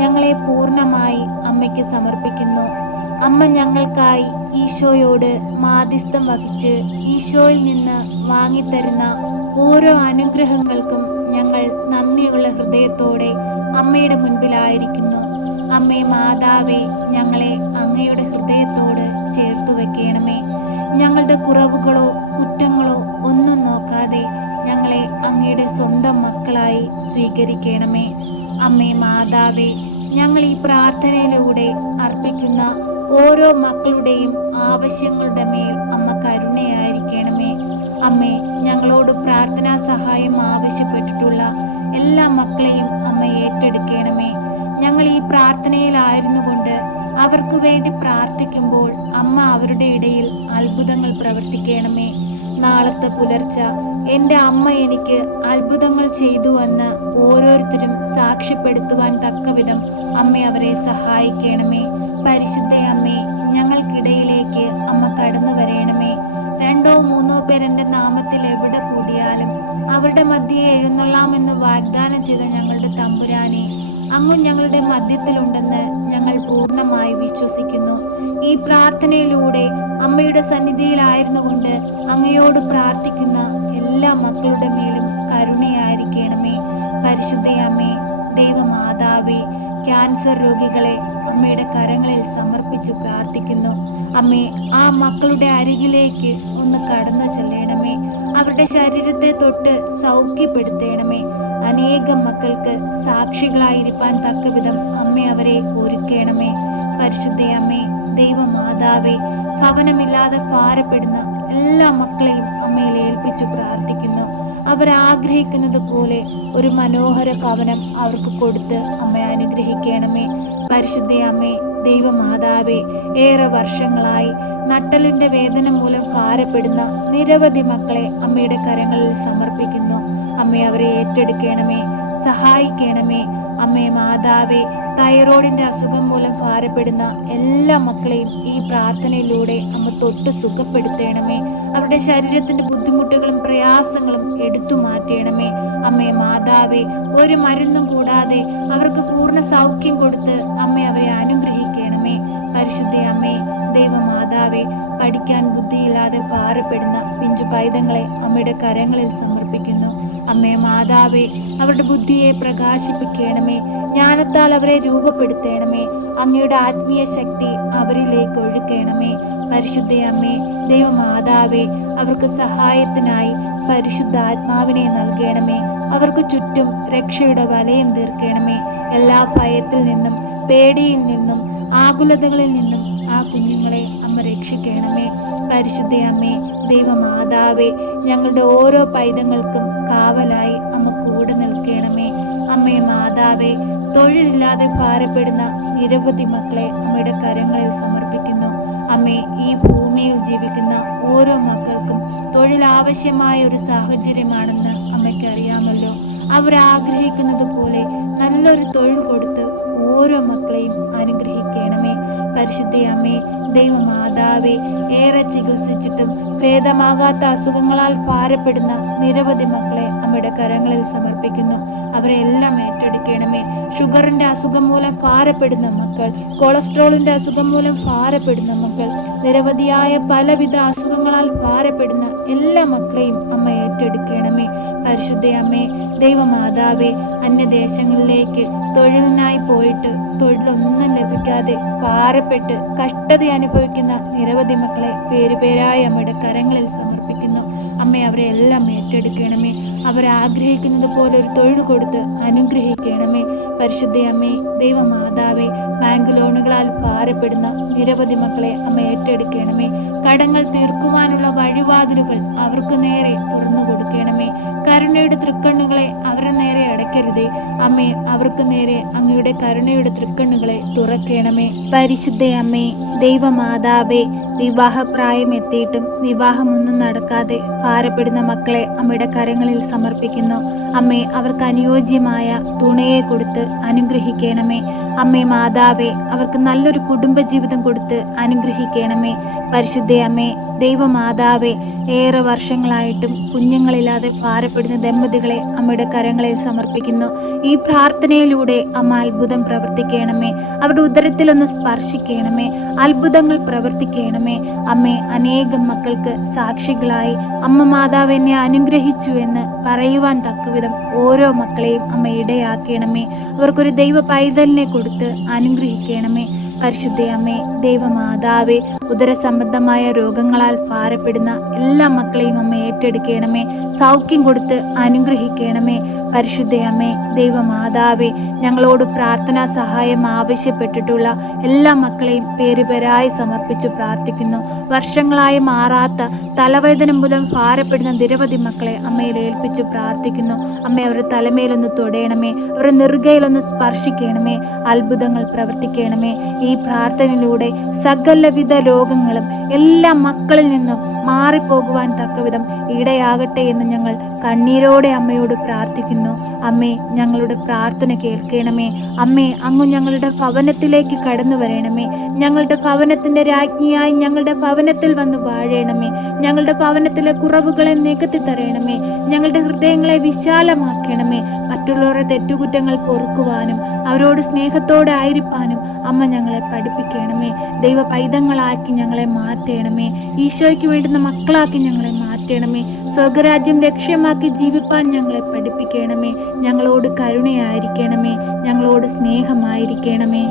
ഞങ്ങളെ പൂർണ്ണമായി അമ്മയ്ക്ക് സമർപ്പിക്കുന്നു. അമ്മ ഞങ്ങൾക്കായി ഈശോയോട് മാധ്യസ്ഥം വഹിച്ച് ഈശോയിൽ നിന്ന് വാങ്ങിത്തരുന്ന ഓരോ അനുഗ്രഹങ്ങൾക്കും ഞങ്ങൾ നന്ദിയുള്ള ഹൃദയത്തോടെ അമ്മയുടെ മുൻപിലായിരിക്കുന്നു. അമ്മേ മാതാവേ, ഞങ്ങളെ അങ്ങയുടെ ഹൃദയത്തോട് ചേർത്തു വെക്കണമേ. ഞങ്ങളുടെ കുറവുകളോ കുറ്റങ്ങളോ ഒന്നും നോക്കാതെ ഞങ്ങളെ അങ്ങയുടെ സ്വന്തം മക്കളായി സ്വീകരിക്കണമേ. അമ്മേ മാതാവേ, ഞങ്ങൾ ഈ പ്രാർത്ഥനയിലൂടെ അർപ്പിക്കുന്ന ഓരോ മക്കളുടെയും ആവശ്യങ്ങളുടെ മേൽ അമ്മ കരുണയായിരിക്കണമേ. അമ്മേ, ഞങ്ങളോട് പ്രാർത്ഥനാ സഹായം ആവശ്യപ്പെട്ടിട്ടുള്ള എല്ലാ മക്കളെയും അമ്മ ഏറ്റെടുക്കണമേ. ഞങ്ങൾ ഈ പ്രാർത്ഥനയിലായിരുന്നു കൊണ്ട് അവർക്ക് വേണ്ടി പ്രാർത്ഥിക്കുമ്പോൾ അമ്മ അവരുടെ ഇടയിൽ അത്ഭുതങ്ങൾ പ്രവർത്തിക്കണമേ. നാളത്തെ പുലർച്ച എൻ്റെ അമ്മ എനിക്ക് അത്ഭുതങ്ങൾ ചെയ്തുവെന്ന് ഓരോരുത്തരും സാക്ഷ്യപ്പെടുത്തുവാൻ തക്കവിധം അമ്മ അവരെ സഹായിക്കണമേ. പരിശുദ്ധ അമ്മേ, ഞങ്ങൾക്കിടയിലേക്ക് അമ്മ കടന്നു വരയണമേ. 2 or 3 പേർ എൻ്റെ നാമത്തിൽ എവിടെ കൂടിയാലും അവരുടെ മധ്യേ എഴുന്നള്ളാമെന്ന് വാഗ്ദാനം ചെയ്ത ഞങ്ങളുടെ തമ്പുരാനെ, അങ്ങ് ഞങ്ങളുടെ മധ്യത്തിലുണ്ടെന്ന് ഞങ്ങൾ പൂർണ്ണമായി വിശ്വസിക്കുന്നു. ഈ പ്രാർത്ഥനയിലൂടെ അമ്മയുടെ സന്നിധിയിലായിരുന്നു കൊണ്ട് അങ്ങയോട് പ്രാർത്ഥിക്കുന്ന എല്ലാ മക്കളുടെ മേലും കരുണയായിരിക്കണമേ. പരിശുദ്ധ അമ്മേ, ദൈവമാതാവേ, ക്യാൻസർ രോഗികളെ അമ്മയുടെ കരങ്ങളിൽ സമർപ്പിച്ചു പ്രാർത്ഥിക്കുന്നു. അമ്മേ, ആ മക്കളുടെ അരികിലേക്ക് ഒന്ന് കടന്നു ചെല്ലണമേ. അവരുടെ ശരീരത്തെ തൊട്ട് സൗഖ്യപ്പെടുത്തണമേ. അനേകം മക്കൾക്ക് സാക്ഷികളായിരിക്കാൻ തക്കവിധം അമ്മ അവരെ ഒരുക്കണമേ. പരിശുദ്ധ അമ്മേ, ദൈവമാതാവേ, ഭവനമില്ലാതെ ഭാരപ്പെടുന്ന എല്ലാ മക്കളെയും അമ്മയിൽ ഏൽപ്പിച്ചു പ്രാർത്ഥിക്കുന്നു. അവരാഗ്രഹിക്കുന്നത് പോലെ ഒരു മനോഹര ഭവനം അവർക്ക് കൊടുത്ത് അമ്മ അനുഗ്രഹിക്കണമേ. പരിശുദ്ധ അമ്മേ, ദൈവമാതാവേ, ഏറെ വർഷങ്ങളായി നട്ടലിൻ്റെ വേദന മൂലം ഭാരപ്പെടുന്ന നിരവധി മക്കളെ അമ്മയുടെ കരങ്ങളിൽ സമർപ്പിക്കുന്നു. അമ്മേ, അവരെ ഏറ്റെടുക്കണമേ, സഹായിക്കണമേ. അമ്മേ മാതാവേ, തൈറോയിഡിൻ്റെ അസുഖം മൂലം ഭാരപ്പെടുന്ന എല്ലാ മക്കളെയും ഈ പ്രാർത്ഥനയിലൂടെ അമ്മ തൊട്ട് സുഖപ്പെടുത്തണമേ. അവരുടെ ശരീരത്തിൻ്റെ ബുദ്ധിമുട്ടുകളും പ്രയാസങ്ങളും എടുത്തു മാറ്റണമേ. അമ്മേ മാതാവേ, ഒരു മരുന്നും കൂടാതെ അവർക്ക് പൂർണ്ണ സൗഖ്യം കൊടുത്ത് അമ്മ അവരെ അനുഗ്രഹിക്കണമേ. പരിശുദ്ധ അമ്മേ, ദൈവമാതാവേ, പഠിക്കാൻ ബുദ്ധിയില്ലാതെ ഭാരപ്പെടുന്ന പിഞ്ചു പൈതങ്ങളെ അമ്മയുടെ കരങ്ങളിൽ സമർപ്പിക്കുന്നു. അമ്മേ മാതാവേ, അവരുടെ ബുദ്ധിയെ പ്രകാശിപ്പിക്കണമേ. ജ്ഞാനത്താൽ അവരെ രൂപപ്പെടുത്തണമേ. അങ്ങയുടെ ആത്മീയ ശക്തി അവരിലേക്ക് ഒഴുക്കണമേ. പരിശുദ്ധ അമ്മേ, ദൈവമാതാവേ, അവർക്ക് സഹായത്തിനായി പരിശുദ്ധാത്മാവിനെ നൽകണമേ. അവർക്ക് ചുറ്റും രക്ഷയുടെ വലയം തീർക്കണമേ. എല്ലാ ഭയത്തിൽ നിന്നും പേടിയിൽ നിന്നും ആകുലതകളിൽ നിന്നും ആ കുഞ്ഞുങ്ങളെ അമ്മ രക്ഷിക്കണമേ. പരിശുദ്ധ അമ്മേ, ദൈവമാതാവേ, ഞങ്ങളുടെ ഓരോ പൈതങ്ങൾക്കും കാവലായി അമ്മ കൂടെ നിൽക്കണമേ. അമ്മേ മാതാവേ, തൊഴിലില്ലാതെ ഭാരപ്പെടുന്ന നിരവധി മക്കളെ അമ്മയുടെ കരങ്ങളിൽ സമർപ്പിക്കുന്നു. അമ്മേ, ഈ ഭൂമിയിൽ ജീവിക്കുന്ന ഓരോ മക്കൾക്കും തൊഴിൽ ആവശ്യമായ ഒരു സാഹചര്യമാണെന്ന് അമ്മയ്ക്ക് അറിയാമല്ലോ. അവരാഗ്രഹിക്കുന്നത് പോലെ നല്ലൊരു തൊഴിൽ കൊടുത്ത് ഓരോ മക്കളെയും അനുഗ്രഹിക്കണമേ. പരിശുദ്ധ അമ്മേ, ദൈവമാതാവേ, ഏറെ ചികിത്സിച്ചിട്ടും ഭേദമാകാത്ത അസുഖങ്ങളാൽ ഭാരപ്പെടുന്ന നിരവധി മക്കളെ അമ്മയുടെ കരങ്ങളിൽ സമർപ്പിക്കുന്നു. അവരെ എല്ലാം ഏറ്റെടുക്കണമേ. ഷുഗറിൻ്റെ അസുഖം മൂലം ഭാരപ്പെടുന്ന മക്കൾ, കൊളസ്ട്രോളിൻ്റെ അസുഖം മൂലം ഭാരപ്പെടുന്ന മക്കൾ, നിരവധിയായ പലവിധ അസുഖങ്ങളാൽ ഭാരപ്പെടുന്ന എല്ലാ മക്കളെയും അമ്മ ഏറ്റെടുക്കണമേ. പരിശുദ്ധ അമ്മേ, ദൈവമാതാവേ, അന്യദേശങ്ങളിലേക്ക് തൊഴിലിനായി പോയിട്ട് തൊഴിലൊന്നും ലഭിക്കാതെ ഭാരപ്പെട്ട് കഷ്ടത അനുഭവിക്കുന്ന നിരവധി മക്കളെ പേരുപേരായി അമ്മയുടെ കരങ്ങളിൽ സമർപ്പിക്കുന്നു. അമ്മേ, അവരെ എല്ലാം ഏറ്റെടുക്കണമേ. അവരാഗ്രഹിക്കുന്നത് പോലെ ഒരു തൊഴിൽ കൊടുത്ത് അനുഗ്രഹിക്കണമേ. പരിശുദ്ധ അമ്മേ, ദൈവമാതാവേ, ബാങ്ക് ലോണുകളാൽ ഭാരപ്പെടുന്ന നിരവധി മക്കളെ അമ്മ ഏറ്റെടുക്കണമേ. കടങ്ങൾ തീർക്കുവാനുള്ള വഴിവാതിലുകൾ അവർക്ക് നേരെ തുറന്നു കൊടുക്കണമേ. കരുണയുടെ തൃക്കണ്ണുകളെ അവരുടെ നേരെ അടയ്ക്കരുതേ. അമ്മേ, അവർക്ക് നേരെ അങ്ങയുടെ കരുണയുടെ തൃക്കണ്ണുകളെ തുറക്കണമേ. പരിശുദ്ധ അമ്മേ, ദൈവമാതാവേ, വിവാഹപ്രായം എത്തിയിട്ടും വിവാഹമൊന്നും നടക്കാതെ ഭാരപ്പെടുന്ന മക്കളെ അമ്മയുടെ കരങ്ങളിൽ സമർപ്പിക്കുന്നു. അമ്മേ, അവർക്ക് അനുയോജ്യമായ തുണയെ കൊടുത്ത് അനുഗ്രഹിക്കണമേ. അമ്മേ മാതാവേ, അവർക്ക് നല്ലൊരു കുടുംബജീവിതം കൊടുത്ത് അനുഗ്രഹിക്കണമേ. പരിശുദ്ധ അമ്മേ, ദൈവമാതാവേ, ഏറെ വർഷങ്ങളായിട്ടും കുഞ്ഞുങ്ങളില്ലാതെ ഭാരപ്പെടുന്ന ദമ്പതികളെ അമ്മയുടെ കരങ്ങളിൽ സമർപ്പിക്കുന്നു. ഈ പ്രാർത്ഥനയിലൂടെ അമ്മ അത്ഭുതം പ്രവർത്തിക്കണമേ. അവരുടെ ഉദരത്തിലൊന്ന് സ്പർശിക്കണമേ. അത്ഭുതങ്ങൾ പ്രവർത്തിക്കണമേ. അമ്മേ, അനേകം മക്കൾക്ക് സാക്ഷികളായി അമ്മ മാതാവ് എന്നെ അനുഗ്രഹിച്ചു എന്ന് പറയുവാൻ തക്കവിധം ഓരോ മക്കളെയും അമ്മ ഇടയാക്കണമേ. അവർക്കൊരു ദൈവ പൈതലിനെ കൊടുത്ത് അനുഗ്രഹിക്കണമേ. പരിശുദ്ധ അമ്മേ, ദൈവമാതാവേ, ഉദരസംബന്ധമായ രോഗങ്ങളാൽ ഭാരപ്പെടുന്ന എല്ലാ മക്കളെയും അമ്മ ഏറ്റെടുക്കണമേ. സൗഖ്യം കൊടുത്ത് അനുഗ്രഹിക്കണമേ. പരിശുദ്ധ അമ്മേ, ദൈവമാതാവേ, ഞങ്ങളോട് പ്രാർത്ഥനാ സഹായം ആവശ്യപ്പെട്ടിട്ടുള്ള എല്ലാ മക്കളെയും പേരുപേരായി സമർപ്പിച്ചു പ്രാർത്ഥിക്കുന്നു. വർഷങ്ങളായി മാറാത്ത തലവേദന മൂലം ഭാരപ്പെടുന്ന നിരവധി മക്കളെ അമ്മയിൽ ഏൽപ്പിച്ചു പ്രാർത്ഥിക്കുന്നു. അമ്മ, അവരുടെ തലമേലൊന്ന് തൊടയണമേ. അവരുടെ നെറുകയിലൊന്ന് സ്പർശിക്കണമേ. അത്ഭുതങ്ങൾ പ്രവർത്തിക്കണമേ. ഈ പ്രാർത്ഥനയിലൂടെ സകലവിധ രോഗങ്ങളും എല്ലാ മക്കളിൽ നിന്നും മാറിപ്പോകുവാൻ തക്കവിധം ഇടയാകട്ടെ എന്ന് ഞങ്ങൾ കണ്ണീരോടെ അമ്മയോട് പ്രാർത്ഥിക്കുന്നു. അമ്മേ, ഞങ്ങളുടെ പ്രാർത്ഥന കേൾക്കണമേ. അമ്മേ, അങ്ങ് ഞങ്ങളുടെ ഭവനത്തിലേക്ക് കടന്നു വരണമേ. ഞങ്ങളുടെ ഭവനത്തിൻ്റെ രാജ്ഞിയായി ഞങ്ങളുടെ ഭവനത്തിൽ വന്ന് വാഴണമേ. ഞങ്ങളുടെ ഭവനത്തിലെ കുറവുകളെ നികത്തി തരണമേ. ഞങ്ങളുടെ ഹൃദയങ്ങളെ വിശാലമാക്കണമേ. മറ്റുള്ളവരുടെ തെറ്റുകുറ്റങ്ങൾ പൊറുക്കുവാനും അവരോട് സ്നേഹത്തോടെ ആയിരിക്കാനും അമ്മ ഞങ്ങളെ പഠിപ്പിക്കണമേ. ദൈവ പൈതങ്ങളാക്കി ഞങ്ങളെ മാറ്റണമേ. ഈശോയ്ക്ക് വേണ്ടുന്ന മക്കളാക്കി ഞങ്ങളെ മാറ്റണമേ. സ്വർഗരാജ്യം ലക്ഷ്യമാക്കി ജീവിപ്പാൻ ഞങ്ങളെ പഠിപ്പിക്കണമേ. ഞങ്ങളോട് കരുണയായിരിക്കണമേ. ഞങ്ങളോട് സ്നേഹമായിരിക്കണമേ.